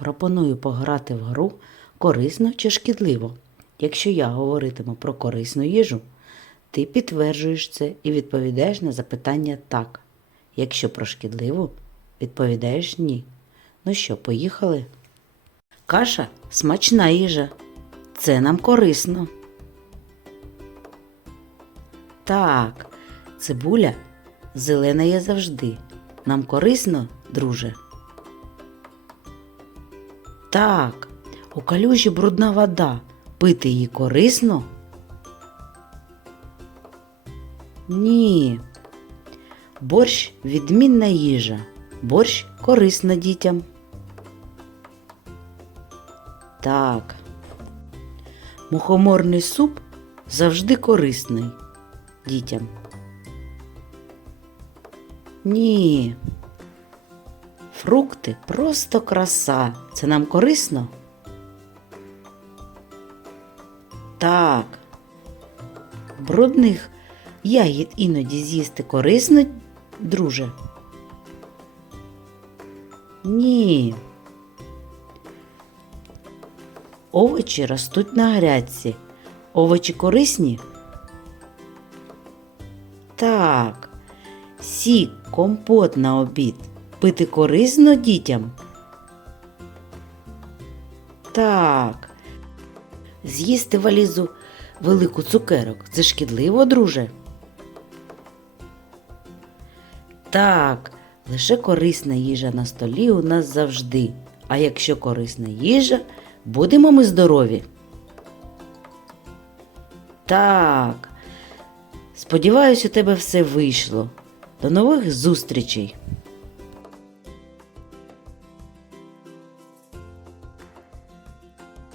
Пропоную пограти в гру корисно чи шкідливо. Якщо я говоритиму про корисну їжу, ти підтверджуєш це і відповідаєш на запитання так. Якщо про шкідливу, відповідаєш ні. Ну що, поїхали? Каша смачна їжа. Це нам корисно. Так, цибуля зелена є завжди. Нам корисно, друже. Так, у калюжі брудна вода. Пити її корисно? Ні. Борщ відмінна їжа. Борщ корисна дітям. Так. Мухоморний суп завжди корисний дітям. Ні. Фрукти просто краса. Це нам корисно? Так. Брудних ягід іноді з'їсти корисно, друже? Ні. Овочі ростуть на грядці. Овочі корисні? Так. Сік, компот на обід. Пити корисно дітям? Так. З'їсти валізу велику цукерок. Це шкідливо, друже? Так, лише корисна їжа на столі у нас завжди. А якщо корисна їжа, будемо ми здорові. Так. Сподіваюсь, у тебе все вийшло. До нових зустрічей!